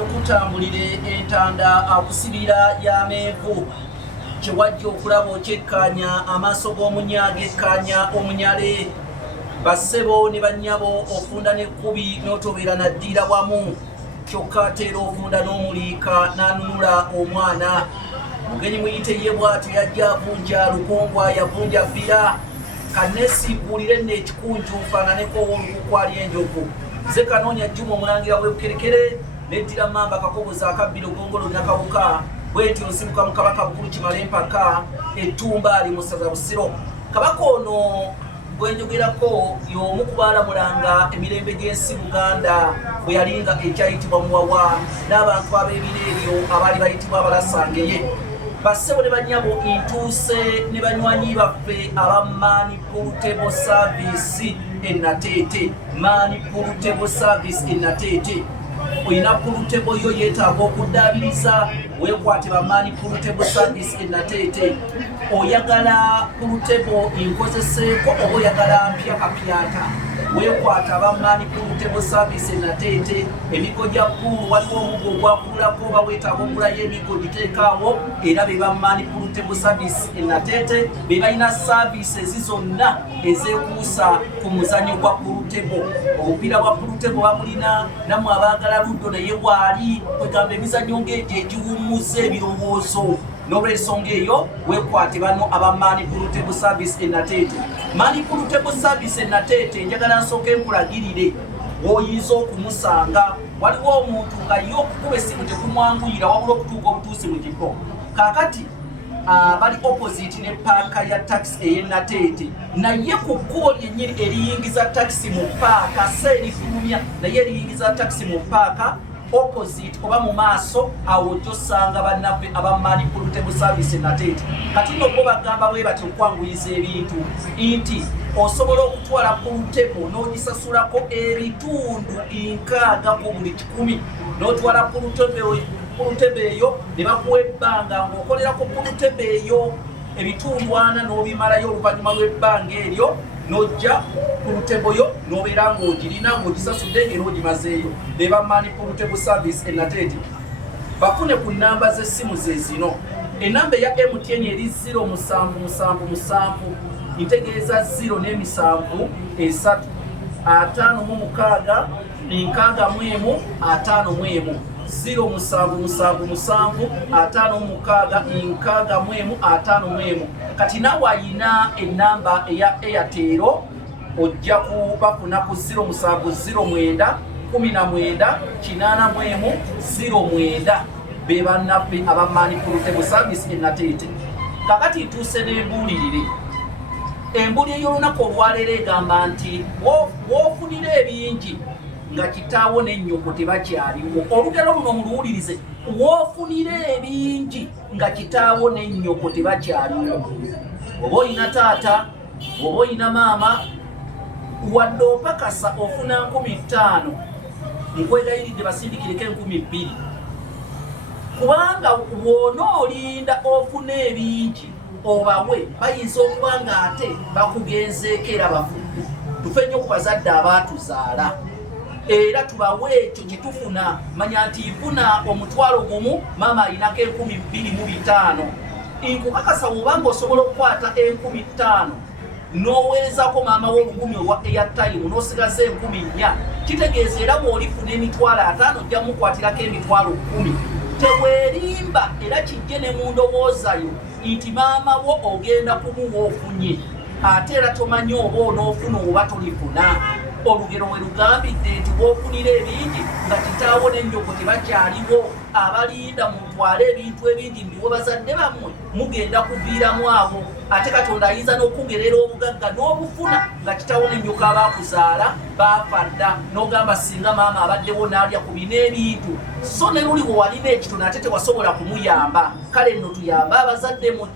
okutambulire entanda akusibira y'amenvu kiwajja okulaba okyekkanya amaaso g'omunyaga ekkanya omunyale bassebo ne bannyabo ofunda n'ekkubi n'otobeera naddiira wamu kyokka ateera ofunda n'omuliika n'anunula omwana mugenyi muyite ye bw'atyo yajja avunja lukongwa yavunja ffira kanneesibuulire nno ekikunju nfaananeko ow'olukukwali enjovu nze kanoonya jjuma omulangira bwebukerekere neddira mamba kakoboza akabbiro gongolo nakawuka bwetyo nsibuka mu kabaka bukulu kimale empaka ettumba ali mu ssaza Busiro. Kabaka ono gwenjogerako y'omu ku baalamulanga emirembe gy'ensi Buganda bwe yalinga ekyayitibwa Muwawa n'abantu ab'ebiro ebyo abaali bayitibwa abalasangeye. Bassebo ne bannyabo ntuuse ne banywanyi baffe aba Mani Portable Service Nateete. Mani Portable Service Nateete oyina pulutebo yo yeetaaga okuddaabiriza weekwate ba Mani Portable Service Nateete. Oyagala pulutebo enkozeseeko oba oyagala mpyakapyata weekwata aba Mani Portable Service Nateete. Emigo gya ggulu waliwo omugo ogwakululako oba weetaaga ogulayo emigo giteekaawo era be ba Mani Portable Service Nateete be balina services zonna ezeekuusa ku muzannyo gwa pulutebo. Obupiira bwa pulutebo babulina nammwe abaagala luddo naye waali kwegamba emizannyo ng'egyo egiwummuza ebirowoozo. N'olw'ensonga eyo weekwate bano aba Mani Portable Service Nateete. Mani Portable Service Nateete njagala nsooke nkulagirire w'oyinza okumusanga waliwo omuntu nga ye okukuba essimu tekumwanguyira wabula okutuuka obutuusi mu kifo. Kaakati bali opposite ne paaka ya taxi ey'e Nateete naye ku kkubo lyennyini eriyingiza taxi mu paaka seerifulumya naye eriyingiza taxi mu paaka opposite oba mu maaso awo gy'osanga bannaffe aba Mani Portable Service Nateete. Kati nno bo bagamba bwe bati okwanguyiza ebintu nti osobola okutwala pulutebo n'ogisasulako ebitundu 60 ku buli 100 n'otwala pulutebo eyo ne bakuwa ebbanga ng'okolerako pulutebo eyo ebitundu 40 n'obimalayo oluvannyuma lw'ebbanga eryo n'ojja pulutebo yo n'obeera ng'ogirina ng'ogisasudde ng'era ogimazeeyo. Be ba Mani Portable Service Nateete bafune ku nnamba z'essimu ze zino. Ennamba eya MTN eri 0777 ntegeeza 0 n'emisanvu 3 56 61 51 0777 56 61 kati nawe ayina ennamba eya Airtel ojja kubafuna ku 0709 19 81 09 be bannaffe aba Mani Portable Service Nateete. Kakati ntuuse n'embuulirire. Embuli ey'olunaku olwaleero egamba nti woofunira ebingi nga kitaawo n'ennyoko tebakyaliwo. Olugero luno muluwulirize, woofunira ebingi nga kitaawo n'ennyoko tebakyaliwo. Oba oyina taata, oba oyina maama, wadde opakasa ofuna 5000 nkwegayiridde basindikireko 2000 kubanga wonoolinda ofuna ebingi obawe bayinza okuba nga ate bakugenzeeko era bafudde. Tufe nnyo ku bazadde abaatuzaala era tubawe ekyo kitufuna. Manya nti nfuna omutwalo gumu maama alinako 2500 nkukakasa wobanga osobola okukwata 5000 n'oweerezako maama w'olugumi olwa airtime n'osigaza 4,000 kitegeeza era bw'olifuna emitwalo 5 ojja mukwatirako emitwalo 10. Teweerimba era kijje ne mu ndowooza yo nti maama wo ogenda kumuwa ofunye ate era tomanyi oba onoofuna oba tolifuna. Olugero we lugambidde nti bw'ofunira ebingi nga kitaawo n'ennyoko tebakyaliwo abalinda mutwale ebintu ebingi mbiwe bazadde bammwe mugenda kuviiramu abo. Ate Katonda ayinza n'okugerera obugagga n'obufuna nga kitaawo n'ennyoko abaakuzaala baafa dda n'ogamba singa maama abaddewo n'alya ku bino ebintu so ne luli bwe walina ekitono ate tewasobola kumuyamba. Kale nno tuyambe abazadde mu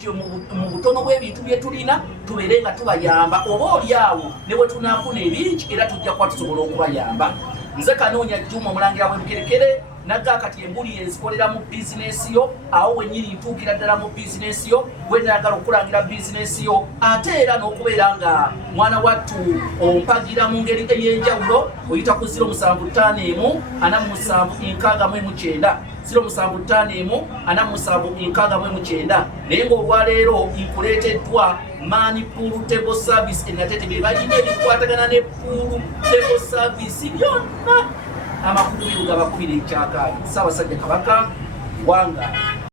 butono bw'ebintu bye tulina tubeere nga tubayamba oba oli awo ne bwe tunaafuna ebingi era tujja kuba tusobola okubayamba. Nze Kanoonya Juma omulangira w'Ebukerekere nagga kati embuli ezikolera mu bizinesi yo awo wenyini ntuukira ddala mu bizinesi yo wenayagala okulangira bizinesi yo ate era n'okubeera nga mwana wattu ompagira mu ngeri ey'enjawulo oyita ku 075 47 075 47 naye ng'olwaleero nkuleeteddwa Money Pool Table Service enatete be balina ebikwatagana ne Pool Table Service byonna amakulu biruga bakubira ekyakaali Ssaabasajja Kabaka Wanga